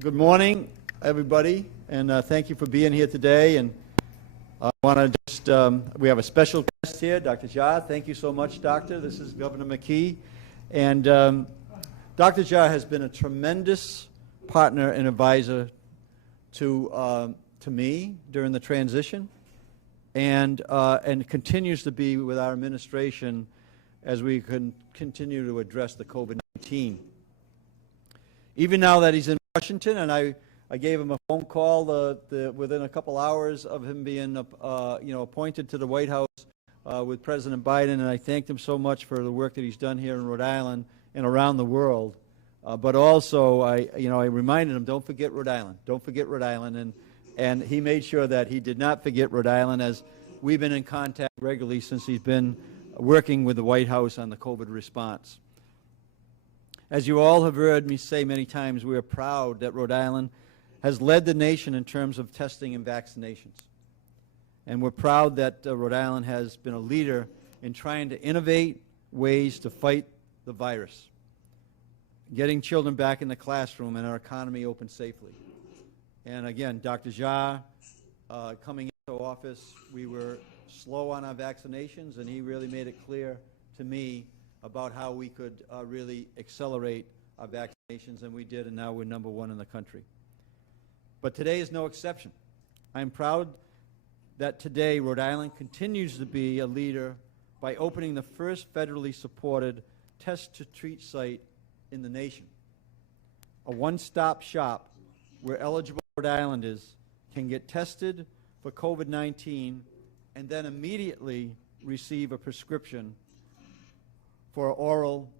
Good morning, everybody, and thank you for being here today. And I want to just, we have a special guest here, Dr. Jha. Thank you so much, Doctor. This is Governor McKee. And Dr. Jha has been a tremendous partner and advisor to me during the transition, and continues to be with our administration as we can continue to address the COVID-19. Even now that he's in Washington, and I gave him a phone call within a couple hours of him being appointed to the White House with President Biden, and I thanked him so much for the work that he's done here in Rhode Island and around the world. But also, I reminded him, don't forget Rhode Island, don't forget Rhode Island, and he made sure that he did not forget Rhode Island, as we've been in contact regularly since he's been working with the White House on the COVID response. As you all have heard me say many times, we are proud that Rhode Island has led the nation in terms of testing and vaccinations. And we're proud that Rhode Island has been a leader in trying to innovate ways to fight the virus, getting children back in the classroom and our economy open safely. And again, Dr. Jha, coming into office, we were slow on our vaccinations, and he really made it clear to me about how we could really accelerate our vaccinations, and we did, and now we're #1 in the country. But today is no exception. I'm proud that today Rhode Island continues to be a leader by opening the first federally supported test-to-treat site in the nation, a one-stop shop where eligible Rhode Islanders can get tested for COVID-19 and then immediately receive a prescription for oral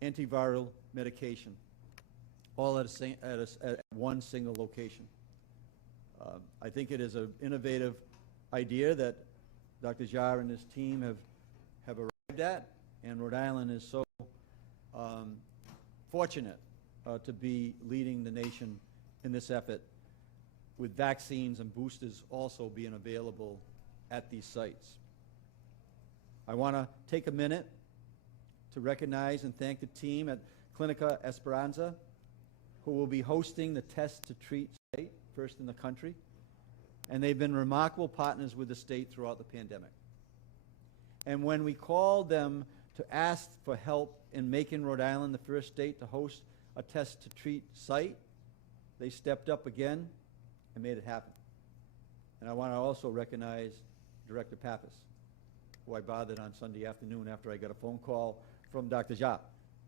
antiviral medication, all at one single location. I think it is an innovative idea that Dr. Jha and his team have arrived at, and Rhode Island is so fortunate to be leading the nation in this effort, with vaccines and boosters also being available at these sites. I want to take a minute to recognize and thank the team at Clinica Esperanza, who will be hosting the test-to-treat site, first in the country. And they've been remarkable partners with the state throughout the pandemic. And when we called them to ask for help in making Rhode Island the first state to host a test-to-treat site, they stepped up again and made it happen. And I want to also recognize Director Pappas, who I bothered on Sunday afternoon after I got a phone call from Dr. Jha,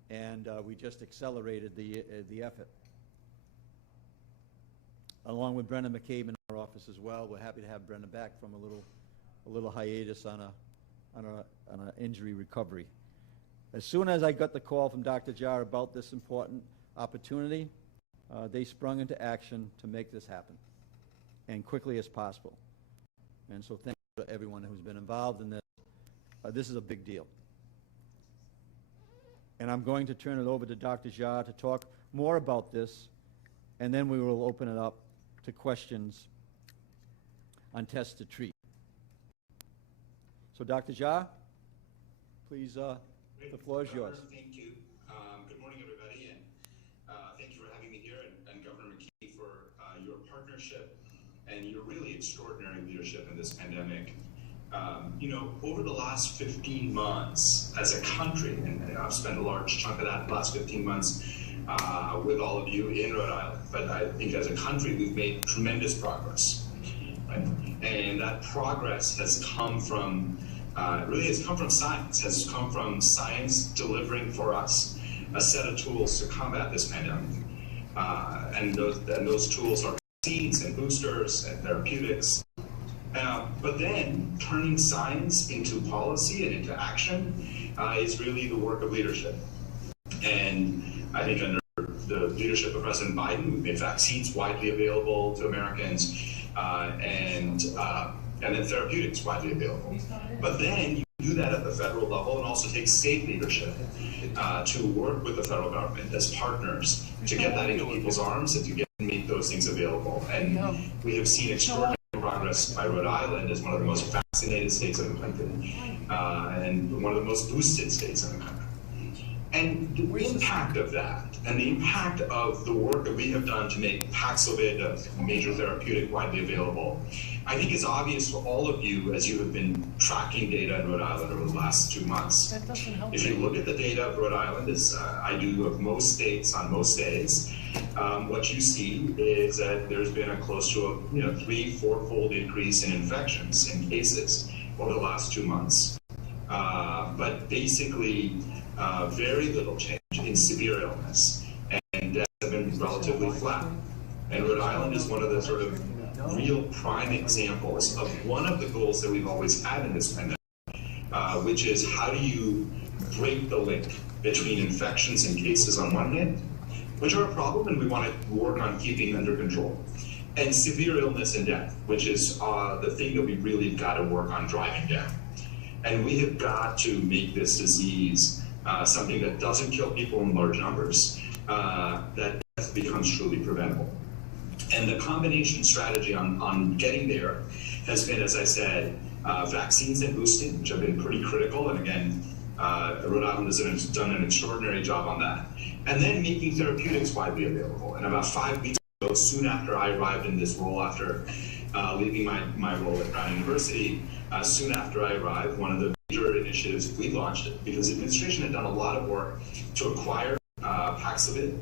and we just accelerated the effort. Along with Brendan McKee in our office as well. We're happy to have Brendan back from a little hiatus on an injury recovery. As soon as I got the call from Dr. Jha about this important opportunity, they sprung into action to make this happen, and quickly as possible. And so thank you to everyone who's been involved in this. This is a big deal. And I'm going to turn it over to Dr. Jha to talk more about this, and then we will open it up to questions on test to treat. So Dr. Jha, please, the floor is yours. Thank you. Good morning, everybody, and thank you for having me here, and Governor McKee for your partnership and your really extraordinary leadership in this pandemic. Over the last 15 months as a country, and I've spent a large chunk of that last 15 months with all of you in Rhode Island, but I think as a country we've made tremendous progress, right? And that progress has come from, science delivering for us a set of tools to combat this pandemic. And those tools are vaccines and boosters and therapeutics. But then turning science into policy and into action is really the work of leadership. And I think under the leadership of President Biden, we've made vaccines widely available to Americans, and then therapeutics widely available. But then you do that at the federal level and also take state leadership to work with the federal government as partners to get that into people's arms and to make those things available. And we have seen extraordinary progress by Rhode Island as one of the most vaccinated states in the country, and one of the most boosted states in the country. And the impact of that, and the impact of the work that we have done to make Paxlovid a major therapeutic widely available, I think is obvious for all of you as you have been tracking data in Rhode Island over the last 2 months. That doesn't help. If you look at the data of Rhode Island, as I do of most states on most days, what you see is that there's been a close to a 3-4-fold increase in infections and cases over the last 2 months. But basically, very little change in severe illness, and deaths have been relatively flat. And Rhode Island is one of the sort of real prime examples of one of the goals that we've always had in this pandemic, which is how do you break the link between infections and cases on one hand, which are a problem and we want to work on keeping under control, and severe illness and death, which is the thing that we really got to work on driving down. And we have got to make this disease something that doesn't kill people in large numbers, that death becomes truly preventable. And the combination strategy on getting there has been, as I said, vaccines and boosting, which have been pretty critical. And again, Rhode Island has done an extraordinary job on that. And then making therapeutics widely available. And about 5 weeks ago, soon after I arrived in this role, after leaving my role at Brown University, soon after I arrived, one of the major initiatives we launched, because the administration had done a lot of work to acquire Paxlovid,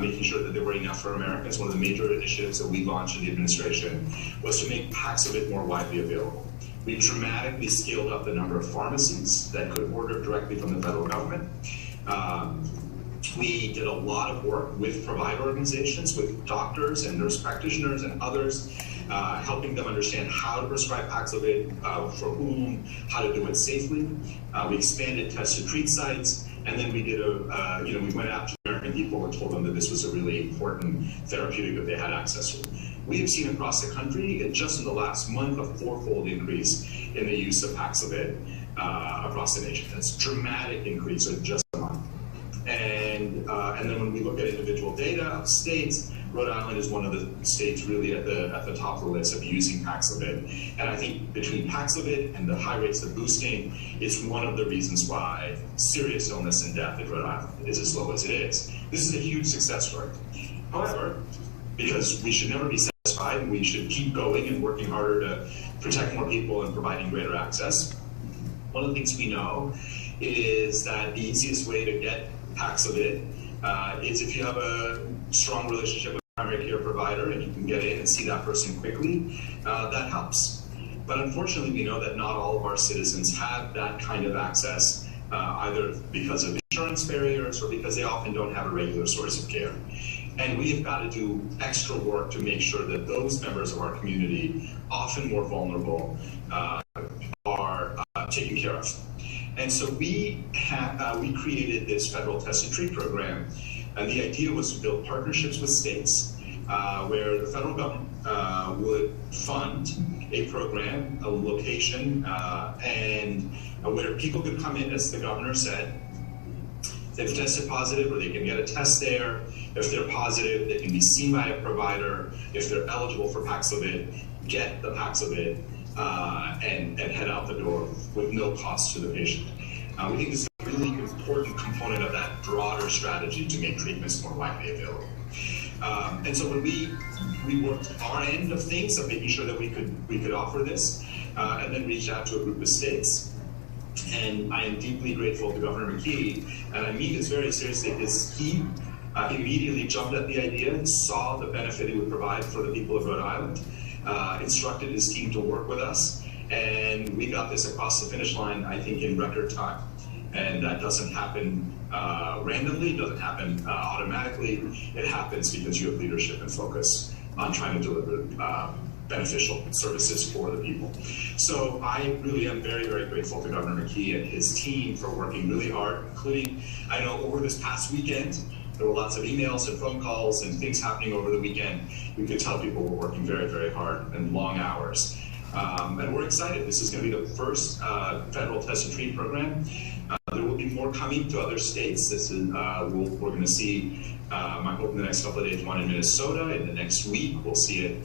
making sure that there were enough for Americans. One of the major initiatives that we launched in the administration was to make Paxlovid more widely available. We dramatically scaled up the number of pharmacies that could order directly from the federal government. We did a lot of work with provider organizations, with doctors and nurse practitioners and others, helping them understand how to prescribe Paxlovid, for whom, how to do it safely. We expanded test to treat sites, and then we did we went out to American people and told them that this was a really important therapeutic that they had access to. We have seen across the country, just in the last month, a 4-fold increase in the use of Paxlovid across the nation. That's a dramatic increase in just a month. And then when we look at individual data of states, Rhode Island is one of the states really at the top of the list of using Paxlovid. And I think between Paxlovid and the high rates of boosting, it's one of the reasons why serious illness and death in Rhode Island is as low as it is. This is a huge success story. However, because we should never be satisfied and we should keep going and working harder to protect more people and providing greater access, one of the things we know is that the easiest way to get Paxlovid is if you have a strong relationship with a primary care provider and you can get in and see that person quickly, that helps. But unfortunately, we know that not all of our citizens have that kind of access, either because of insurance barriers or because they often don't have a regular source of care. And we have got to do extra work to make sure that those members of our community, often more vulnerable, are taken care of. And so we created this federal test and treat program, and the idea was to build partnerships with states where the federal government would fund a program, a location, and where people could come in, as the governor said. They've tested positive, or they can get a test there. If they're positive, they can be seen by a provider. If they're eligible for Paxlovid, get the Paxlovid and head out the door with no cost to the patient. We think this is a really important component of that broader strategy to make treatments more widely available. And so when we worked our end of things of making sure that we could offer this, and then reached out to a group of states. And I am deeply grateful to Governor McKee, and I mean this very seriously, because he immediately jumped at the idea, saw the benefit it would provide for the people of Rhode Island, instructed his team to work with us, and we got this across the finish line, I think, in record time. And that doesn't happen randomly, doesn't happen automatically. It happens because you have leadership and focus on trying to deliver beneficial services for the people. So I really am very, very grateful to Governor McKee and his team for working really hard, including, I know over this past weekend, there were lots of emails and phone calls and things happening over the weekend. We could tell people were working very, very hard and long hours. And we're excited. This is going to be the first federal test and treat program. There will be more coming to other states. This is we're going to see, I hope in the next couple of days, one in Minnesota. In the next week, we'll see it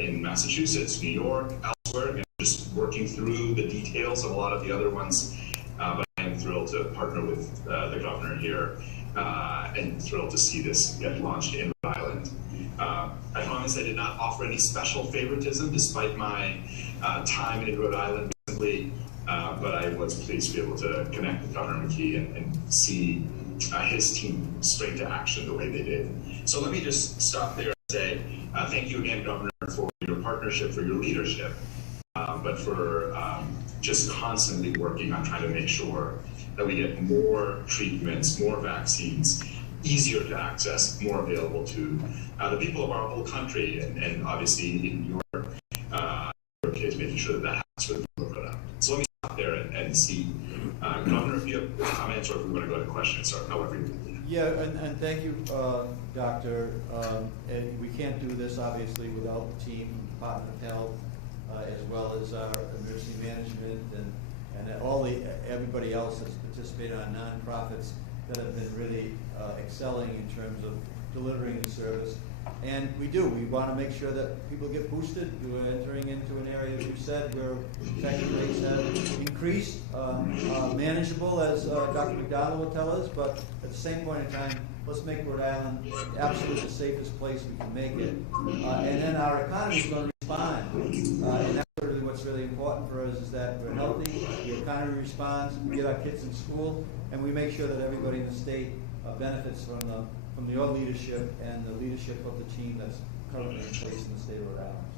in Massachusetts, New York, elsewhere. Again, just working through the details of a lot of the other ones. But I am thrilled to partner with the governor here and thrilled to see this get launched in Rhode Island. I promise I did not offer any special favoritism despite my time in Rhode Island recently, but I was pleased to be able to connect with Governor McKee and see his team spring to action the way they did. So let me just stop there and say thank you again, Governor, for your partnership, for your leadership, but for just constantly working on trying to make sure that we get more treatments, more vaccines, easier to access, more available to the people of our whole country, and obviously in your case, making sure that that happens for the people of Rhode Island. So let me stop there and see, Governor, if you have comments or if we want to go to questions or however you would. Yeah, and thank you, Doctor. And we can't do this obviously without the team, Department of Health, as well as our emergency management and everybody else that's participated on nonprofits that have been really excelling in terms of delivering the service. And we want to make sure that people get boosted. We're entering into an area, as you said, where infection rates have increased, manageable, as Dr. McDonald will tell us, but at the same point in time, let's make Rhode Island absolutely the safest place we can make it. And then our economy is going to respond. And that's really what's really important for us, is that we're healthy, the economy responds, we get our kids in school, and we make sure that everybody in the state benefits from your leadership and the leadership of the team that's currently in place in the state of Rhode Island.